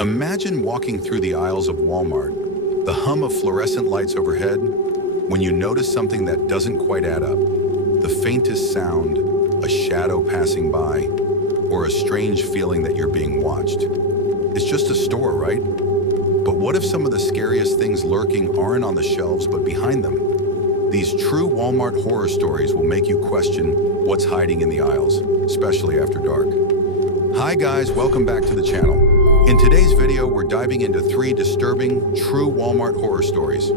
Imagine walking through the aisles of Walmart, the hum of fluorescent lights overhead, when you notice something that doesn't quite add up. The faintest sound, a shadow passing by, or a strange feeling that you're being watched. It's just a store, right? But what if some of the scariest things lurking aren't on the shelves but behind them? These true Walmart horror stories will make you question what's hiding in the aisles, especially after dark. Hi guys, welcome back to the channel. In today's video, we're diving into 3 disturbing, true Walmart horror stories.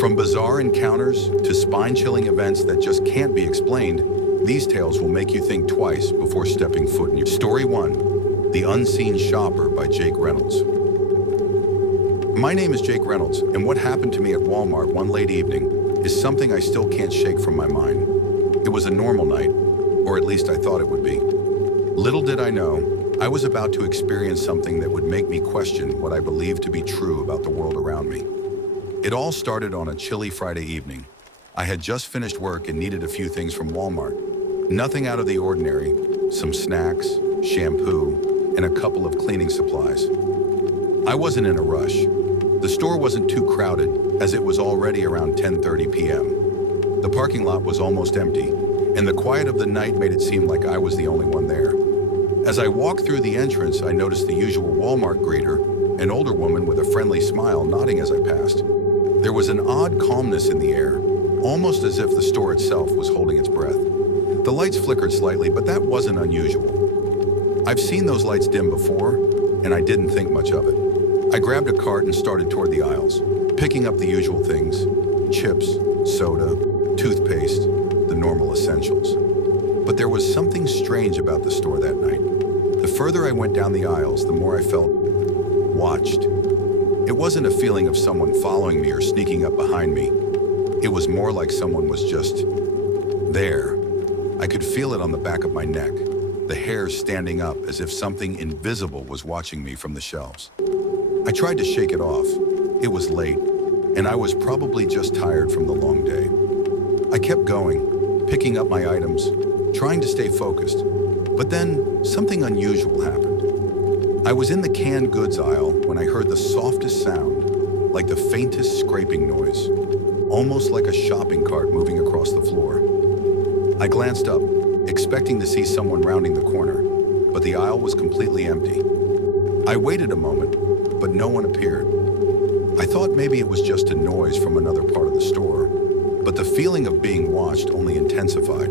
From bizarre encounters to spine-chilling events that just can't be explained, these tales will make you think twice before stepping foot in your... Story 1, The Unseen Shopper by Jake Reynolds. My name is Jake Reynolds, and what happened to me at Walmart one late evening is something I still can't shake from my mind. It was a normal night, or at least I thought it would be. Little did I know, I was about to experience something that would make me question what I believed to be true about the world around me. It all started on a chilly Friday evening. I had just finished work and needed a few things from Walmart. Nothing out of the ordinary, some snacks, shampoo, and a couple of cleaning supplies. I wasn't in a rush. The store wasn't too crowded, as it was already around 10:30 p.m. The parking lot was almost empty, and the quiet of the night made it seem like I was the only one there. As I walked through the entrance, I noticed the usual Walmart greeter, an older woman with a friendly smile nodding as I passed. There was an odd calmness in the air, almost as if the store itself was holding its breath. The lights flickered slightly, but that wasn't unusual. I've seen those lights dim before, and I didn't think much of it. I grabbed a cart and started toward the aisles, picking up the usual things: chips, soda, toothpaste, the normal essentials. But there was something strange about the store that night. The further I went down the aisles, the more I felt watched. It wasn't a feeling of someone following me or sneaking up behind me. It was more like someone was just there. I could feel it on the back of my neck, the hairs standing up as if something invisible was watching me from the shelves. I tried to shake it off. It was late, and I was probably just tired from the long day. I kept going, picking up my items, trying to stay focused. But then, something unusual happened. I was in the canned goods aisle when I heard the softest sound, like the faintest scraping noise, almost like a shopping cart moving across the floor. I glanced up, expecting to see someone rounding the corner, but the aisle was completely empty. I waited a moment, but no one appeared. I thought maybe it was just a noise from another part of the store, but the feeling of being watched only intensified.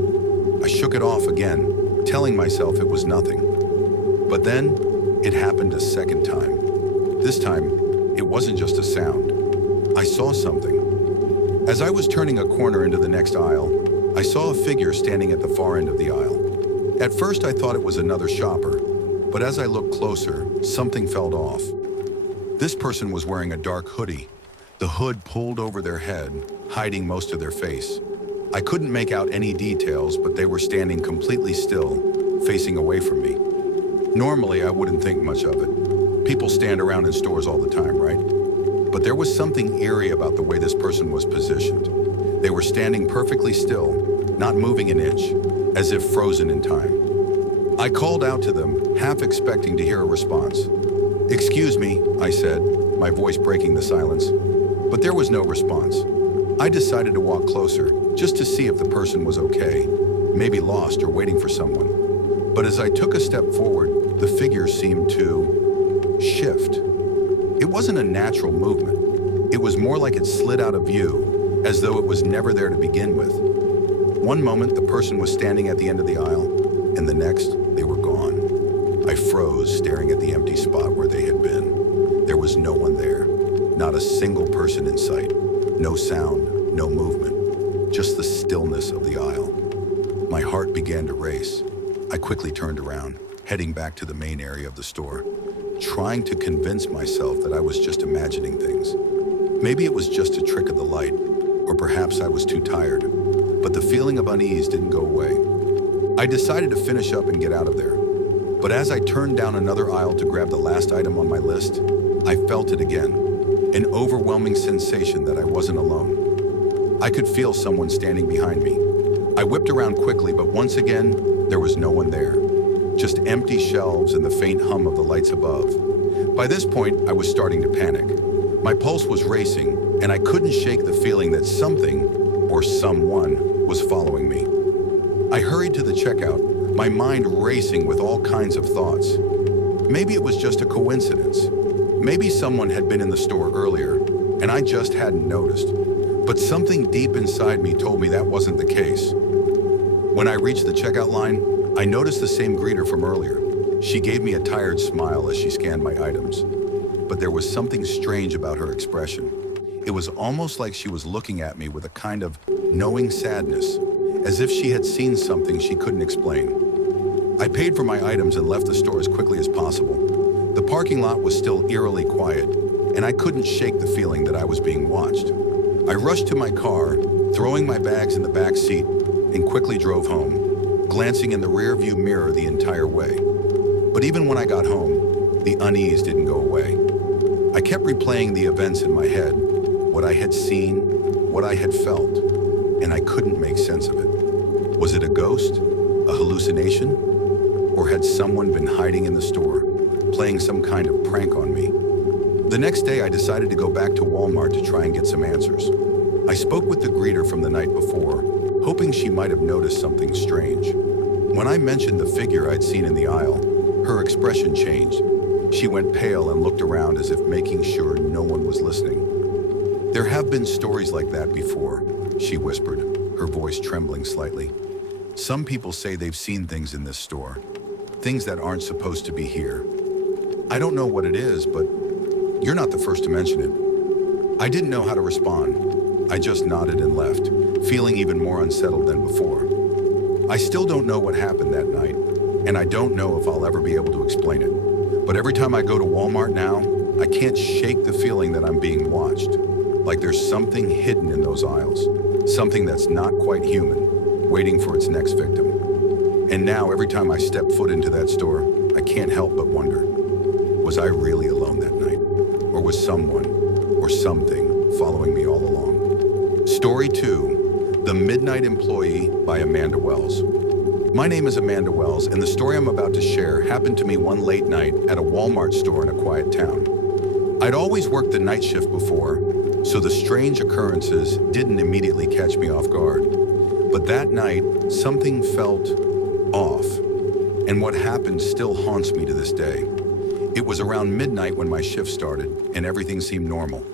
I shook it off again, telling myself it was nothing. But then, it happened a second time. This time, it wasn't just a sound. I saw something. As I was turning a corner into the next aisle, I saw a figure standing at the far end of the aisle. At first, I thought it was another shopper, but as I looked closer, something felt off. This person was wearing a dark hoodie, the hood pulled over their head, hiding most of their face. I couldn't make out any details, but they were standing completely still, facing away from me. Normally, I wouldn't think much of it. People stand around in stores all the time, right? But there was something eerie about the way this person was positioned. They were standing perfectly still, not moving an inch, as if frozen in time. I called out to them, half expecting to hear a response. "Excuse me," I said, my voice breaking the silence. But there was no response. I decided to walk closer, just to see if the person was okay, maybe lost or waiting for someone. But as I took a step forward, the figure seemed to shift. It wasn't a natural movement. It was more like it slid out of view, as though it was never there to begin with. One moment, the person was standing at the end of the aisle, and the next, they were gone. I froze, staring at the empty spot where they had been. There was no one there, not a single person in sight. No sound, no movement, just the stillness of the aisle. My heart began to race. I quickly turned around, heading back to the main area of the store, trying to convince myself that I was just imagining things. Maybe it was just a trick of the light, or perhaps I was too tired, but the feeling of unease didn't go away. I decided to finish up and get out of there. But as I turned down another aisle to grab the last item on my list, I felt it again. An overwhelming sensation that I wasn't alone. I could feel someone standing behind me. I whipped around quickly, but once again, there was no one there. Just empty shelves and the faint hum of the lights above. By this point, I was starting to panic. My pulse was racing, and I couldn't shake the feeling that something, or someone, was following me. I hurried to the checkout, my mind racing with all kinds of thoughts. Maybe it was just a coincidence. Maybe someone had been in the store earlier, and I just hadn't noticed. But something deep inside me told me that wasn't the case. When I reached the checkout line, I noticed the same greeter from earlier. She gave me a tired smile as she scanned my items. But there was something strange about her expression. It was almost like she was looking at me with a kind of knowing sadness, as if she had seen something she couldn't explain. I paid for my items and left the store as quickly as possible. The parking lot was still eerily quiet, and I couldn't shake the feeling that I was being watched. I rushed to my car, throwing my bags in the back seat, and quickly drove home, glancing in the rearview mirror the entire way. But even when I got home, the unease didn't go away. I kept replaying the events in my head, what I had seen, what I had felt, and I couldn't make sense of it. Was it a ghost, a hallucination, or had someone been hiding in the store, playing some kind of prank on me? The next day, I decided to go back to Walmart to try and get some answers. I spoke with the greeter from the night before, hoping she might have noticed something strange. When I mentioned the figure I'd seen in the aisle, her expression changed. She went pale and looked around as if making sure no one was listening. There have been stories like that before, she whispered, her voice trembling slightly. Some people say they've seen things in this store, things that aren't supposed to be here. I don't know what it is, but you're not the first to mention it. I didn't know how to respond. I just nodded and left, feeling even more unsettled than before. I still don't know what happened that night, and I don't know if I'll ever be able to explain it. But every time I go to Walmart now, I can't shake the feeling that I'm being watched. Like there's something hidden in those aisles, something that's not quite human, waiting for its next victim. And now every time I step foot into that store, I can't help but wonder, was I really alone that night? Or was someone, or something, following me all along? Story 2, The Midnight Employee by Amanda Wells. My name is Amanda Wells, and the story I'm about to share happened to me one late night at a Walmart store in a quiet town. I'd always worked the night shift before, so the strange occurrences didn't immediately catch me off guard. But that night, something felt off, and what happened still haunts me to this day. It was around midnight when my shift started, and everything seemed normal.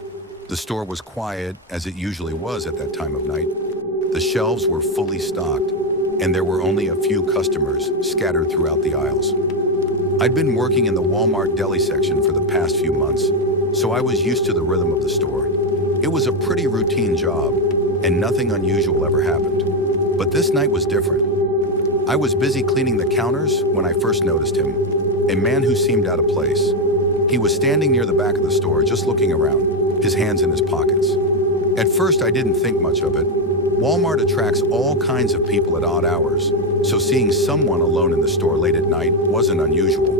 The store was quiet, as it usually was at that time of night. The shelves were fully stocked, and there were only a few customers scattered throughout the aisles. I'd been working in the Walmart deli section for the past few months, so I was used to the rhythm of the store. It was a pretty routine job, and nothing unusual ever happened. But this night was different. I was busy cleaning the counters when I first noticed him, a man who seemed out of place. He was standing near the back of the store, just looking around, his hands in his pockets. At first, I didn't think much of it. Walmart attracts all kinds of people at odd hours, so seeing someone alone in the store late at night wasn't unusual.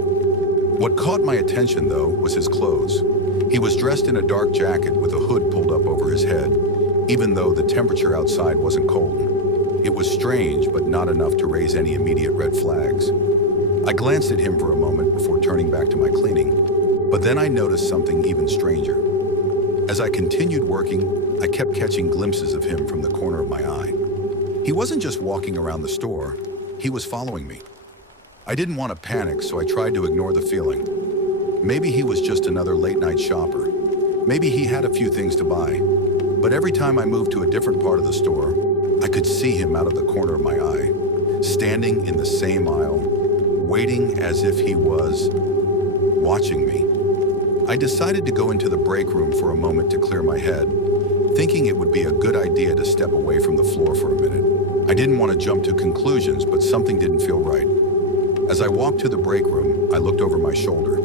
What caught my attention, though, was his clothes. He was dressed in a dark jacket with a hood pulled up over his head, even though the temperature outside wasn't cold. It was strange, but not enough to raise any immediate red flags. I glanced at him for a moment before turning back to my cleaning, but then I noticed something even stranger. As I continued working, I kept catching glimpses of him from the corner of my eye. He wasn't just walking around the store, he was following me. I didn't want to panic, so I tried to ignore the feeling. Maybe he was just another late-night shopper. Maybe he had a few things to buy. But every time I moved to a different part of the store, I could see him out of the corner of my eye, standing in the same aisle, waiting as if he was watching me. I decided to go into the break room for a moment to clear my head, thinking it would be a good idea to step away from the floor for a minute. I didn't want to jump to conclusions, but something didn't feel right. As I walked to the break room, I looked over my shoulder.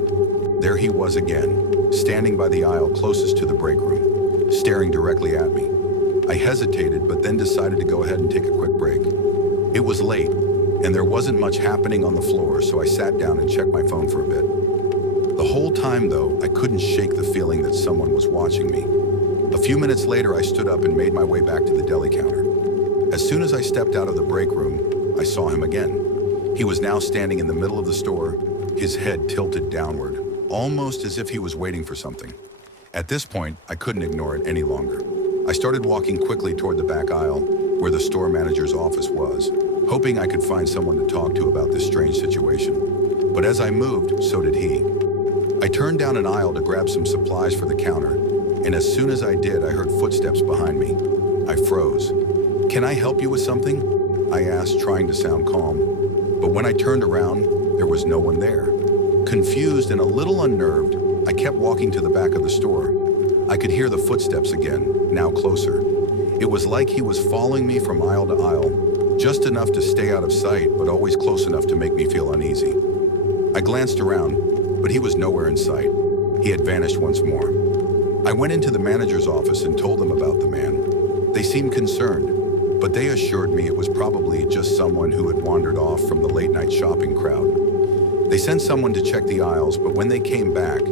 There he was again, standing by the aisle closest to the break room, staring directly at me. I hesitated, but then decided to go ahead and take a quick break. It was late, and there wasn't much happening on the floor, so I sat down and checked my phone for a bit. The whole time, though, I couldn't shake the feeling that someone was watching me. A few minutes later, I stood up and made my way back to the deli counter. As soon as I stepped out of the break room, I saw him again. He was now standing in the middle of the store, his head tilted downward, almost as if he was waiting for something. At this point, I couldn't ignore it any longer. I started walking quickly toward the back aisle, where the store manager's office was, hoping I could find someone to talk to about this strange situation. But as I moved, so did he. I turned down an aisle to grab some supplies for the counter, and as soon as I did, I heard footsteps behind me. I froze. "Can I help you with something?" I asked, trying to sound calm. But when I turned around, there was no one there. Confused and a little unnerved, I kept walking to the back of the store. I could hear the footsteps again, now closer. It was like he was following me from aisle to aisle, just enough to stay out of sight, but always close enough to make me feel uneasy. I glanced around, but he was nowhere in sight. He had vanished once more. I went into the manager's office and told them about the man. They seemed concerned, but they assured me it was probably just someone who had wandered off from the late-night shopping crowd. They sent someone to check the aisles, but when they came back,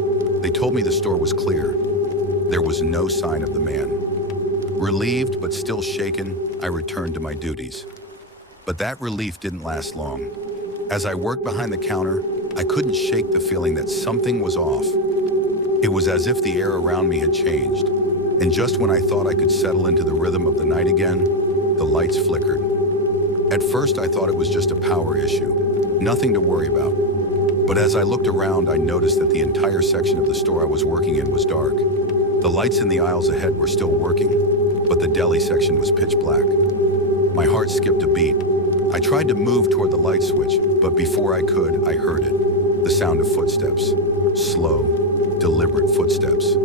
they told me the store was clear. There was no sign of the man. Relieved but still shaken, I returned to my duties. But that relief didn't last long. As I worked behind the counter, I couldn't shake the feeling that something was off. It was as if the air around me had changed, and just when I thought I could settle into the rhythm of the night again, the lights flickered. At first, I thought it was just a power issue, nothing to worry about. But as I looked around, I noticed that the entire section of the store I was working in was dark. The lights in the aisles ahead were still working, but the deli section was pitch black. My heart skipped a beat. I tried to move toward the light switch, but before I could, I heard it. The sound of footsteps. Slow, deliberate footsteps.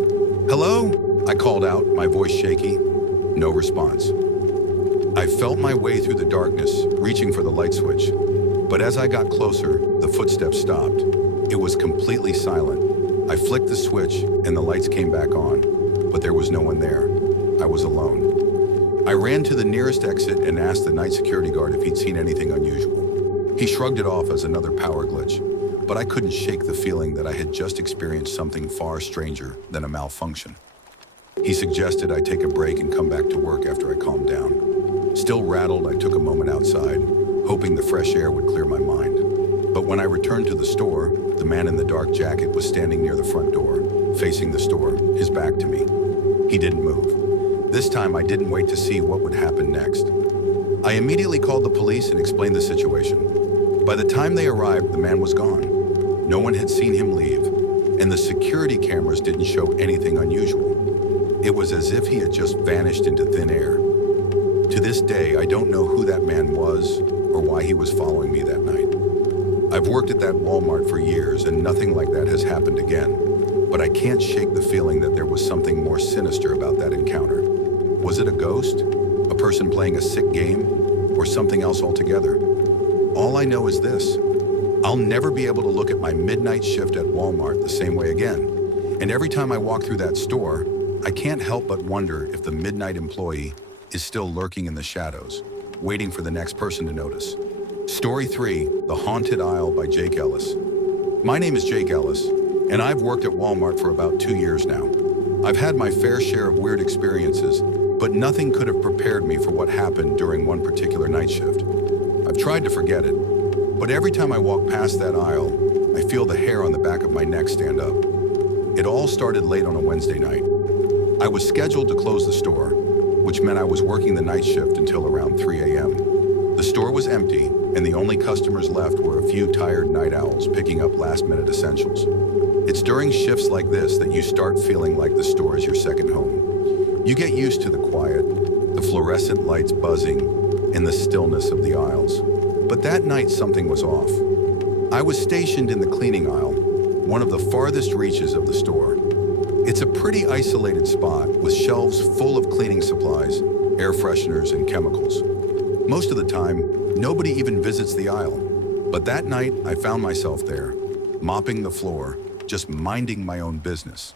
"Hello?" I called out, my voice shaky. No response. I felt my way through the darkness, reaching for the light switch. But as I got closer, the footsteps stopped. It was completely silent. I flicked the switch and the lights came back on, but there was no one there. I was alone. I ran to the nearest exit and asked the night security guard if he'd seen anything unusual. He shrugged it off as another power glitch, but I couldn't shake the feeling that I had just experienced something far stranger than a malfunction. He suggested I take a break and come back to work after I calmed down. Still rattled, I took a moment outside, hoping the fresh air would clear my mind. But when I returned to the store, the man in the dark jacket was standing near the front door, facing the store, his back to me. He didn't move. This time I didn't wait to see what would happen next. I immediately called the police and explained the situation. By the time they arrived, the man was gone. No one had seen him leave, and the security cameras didn't show anything unusual. It was as if he had just vanished into thin air. To this day, I don't know who that man was or why he was following me that night. I've worked at that Walmart for years and nothing like that has happened again, but I can't shake the feeling that there was something more sinister about that encounter. Was it a ghost? A person playing a sick game? Or something else altogether? All I know is this: I'll never be able to look at my midnight shift at Walmart the same way again. And every time I walk through that store, I can't help but wonder if the midnight employee is still lurking in the shadows, waiting for the next person to notice. Story 3, The Haunted Aisle by Jake Ellis. My name is Jake Ellis, and I've worked at Walmart for about 2 years now. I've had my fair share of weird experiences, but nothing could have prepared me for what happened during one particular night shift. I've tried to forget it, but every time I walk past that aisle, I feel the hair on the back of my neck stand up. It all started late on a Wednesday night. I was scheduled to close the store, which meant I was working the night shift until around 3 a.m. The store was empty, and the only customers left were a few tired night owls picking up last-minute essentials. It's during shifts like this that you start feeling like the store is your second home. You get used to the quiet, the fluorescent lights buzzing, and the stillness of the aisles. But that night something was off. I was stationed in the cleaning aisle, one of the farthest reaches of the store. It's a pretty isolated spot with shelves full of cleaning supplies, air fresheners, and chemicals. Most of the time, nobody even visits the aisle. But that night, I found myself there, mopping the floor, just minding my own business.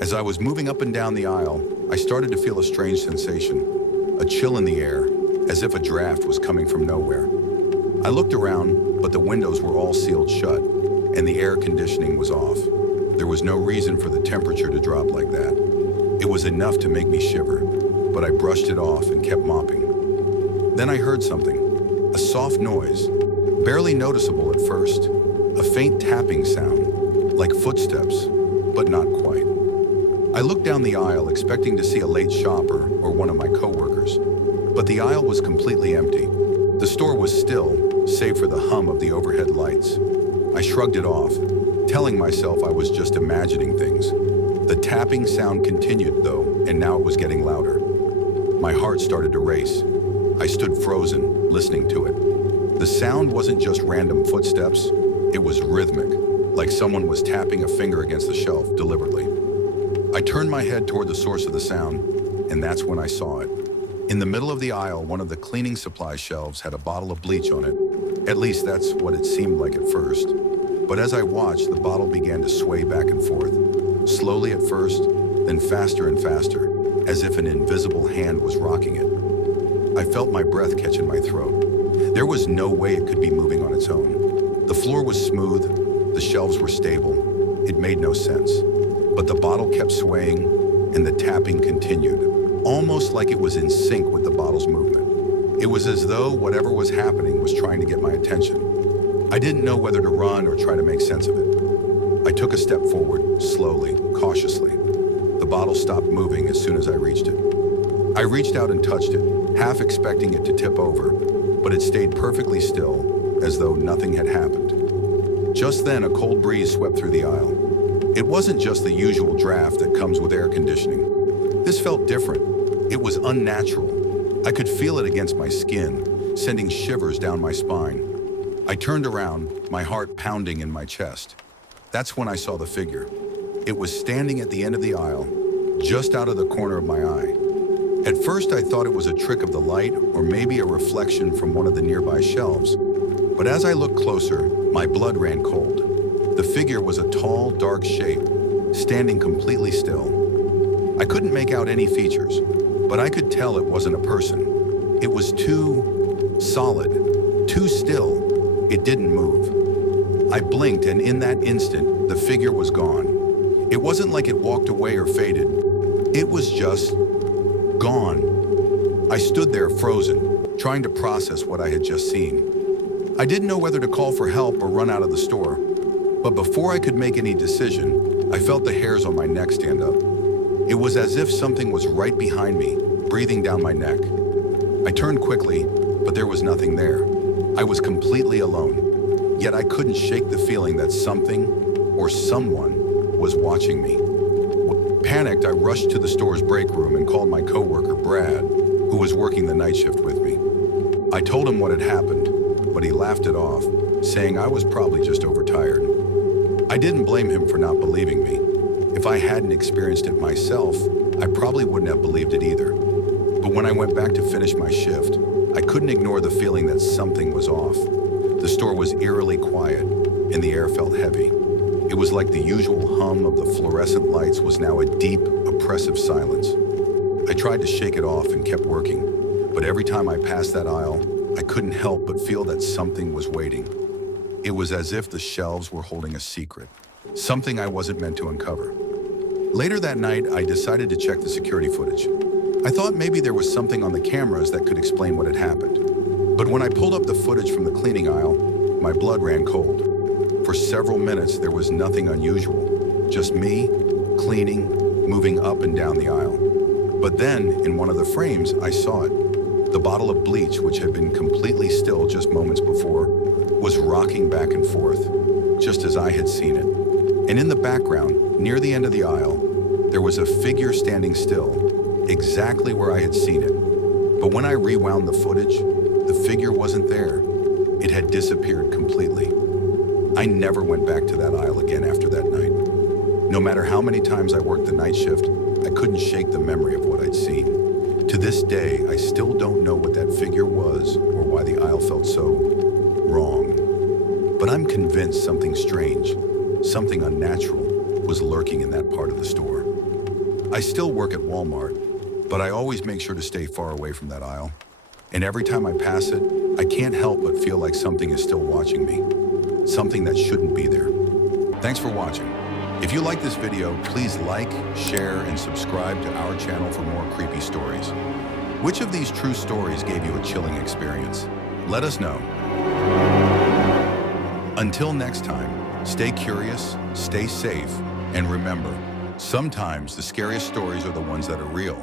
As I was moving up and down the aisle, I started to feel a strange sensation, a chill in the air, as if a draft was coming from nowhere. I looked around, but the windows were all sealed shut, and the air conditioning was off. There was no reason for the temperature to drop like that. It was enough to make me shiver, but I brushed it off and kept mopping. Then I heard something, a soft noise, barely noticeable at first, a faint tapping sound, like footsteps, but not quite. I looked down the aisle expecting to see a late shopper or one of my coworkers, but the aisle was completely empty. The store was still, save for the hum of the overhead lights. I shrugged it off, telling myself I was just imagining things. The tapping sound continued though, and now it was getting louder. My heart started to race. I stood frozen, listening to it. The sound wasn't just random footsteps, it was rhythmic, like someone was tapping a finger against the shelf deliberately. I turned my head toward the source of the sound, and that's when I saw it. In the middle of the aisle, one of the cleaning supply shelves had a bottle of bleach on it. At least that's what it seemed like at first. But as I watched, the bottle began to sway back and forth. Slowly at first, then faster and faster, as if an invisible hand was rocking it. I felt my breath catch in my throat. There was no way it could be moving on its own. The floor was smooth, the shelves were stable. It made no sense. But the bottle kept swaying, and the tapping continued, almost like it was in sync with the bottle's movement. It was as though whatever was happening was trying to get my attention. I didn't know whether to run or try to make sense of it. I took a step forward, slowly, cautiously. The bottle stopped moving as soon as I reached it. I reached out and touched it, half expecting it to tip over, but it stayed perfectly still, as though nothing had happened. Just then, a cold breeze swept through the aisle. It wasn't just the usual draft that comes with air conditioning. This felt different. It was unnatural. I could feel it against my skin, sending shivers down my spine. I turned around, my heart pounding in my chest. That's when I saw the figure. It was standing at the end of the aisle, just out of the corner of my eye. At first, I thought it was a trick of the light or maybe a reflection from one of the nearby shelves. But as I looked closer, my blood ran cold. The figure was a tall, dark shape, standing completely still. I couldn't make out any features, but I could tell it wasn't a person. It was too solid, too still. It didn't move. I blinked, and in that instant, the figure was gone. It wasn't like it walked away or faded. It was just gone. I stood there frozen, trying to process what I had just seen. I didn't know whether to call for help or run out of the store. But before I could make any decision, I felt the hairs on my neck stand up. It was as if something was right behind me, breathing down my neck. I turned quickly, but there was nothing there. I was completely alone, yet I couldn't shake the feeling that something or someone was watching me. Panicked, I rushed to the store's break room and called my coworker, Brad, who was working the night shift with me. I told him what had happened, but he laughed it off, saying I was probably just overtired. I didn't blame him for not believing me. If I hadn't experienced it myself, I probably wouldn't have believed it either. But when I went back to finish my shift, I couldn't ignore the feeling that something was off. The store was eerily quiet, and the air felt heavy. It was like the usual hum of the fluorescent lights was now a deep, oppressive silence. I tried to shake it off and kept working, but every time I passed that aisle, I couldn't help but feel that something was waiting. It was as if the shelves were holding a secret, something I wasn't meant to uncover. Later that night, I decided to check the security footage. I thought maybe there was something on the cameras that could explain what had happened. But when I pulled up the footage from the cleaning aisle, my blood ran cold. For several minutes, there was nothing unusual, just me, cleaning, moving up and down the aisle. But then, in one of the frames, I saw it. The bottle of bleach, which had been completely still just moments before, was rocking back and forth, just as I had seen it. And in the background, near the end of the aisle, there was a figure standing still, exactly where I had seen it. But when I rewound the footage, the figure wasn't there. It had disappeared completely. I never went back to that aisle again after that night. No matter how many times I worked the night shift, I couldn't shake the memory of what I'd seen. To this day, I still don't know what that figure was or why the aisle felt so wrong. But I'm convinced something strange, something unnatural, was lurking in that part of the store. I still work at Walmart, but I always make sure to stay far away from that aisle. And every time I pass it, I can't help but feel like something is still watching me. Something that shouldn't be there. Thanks for watching. If you like this video, please like, share, and subscribe to our channel for more creepy stories. Which of these true stories gave you a chilling experience? Let us know. Until next time, Stay curious, stay safe, and remember, sometimes the scariest stories are the ones that are real.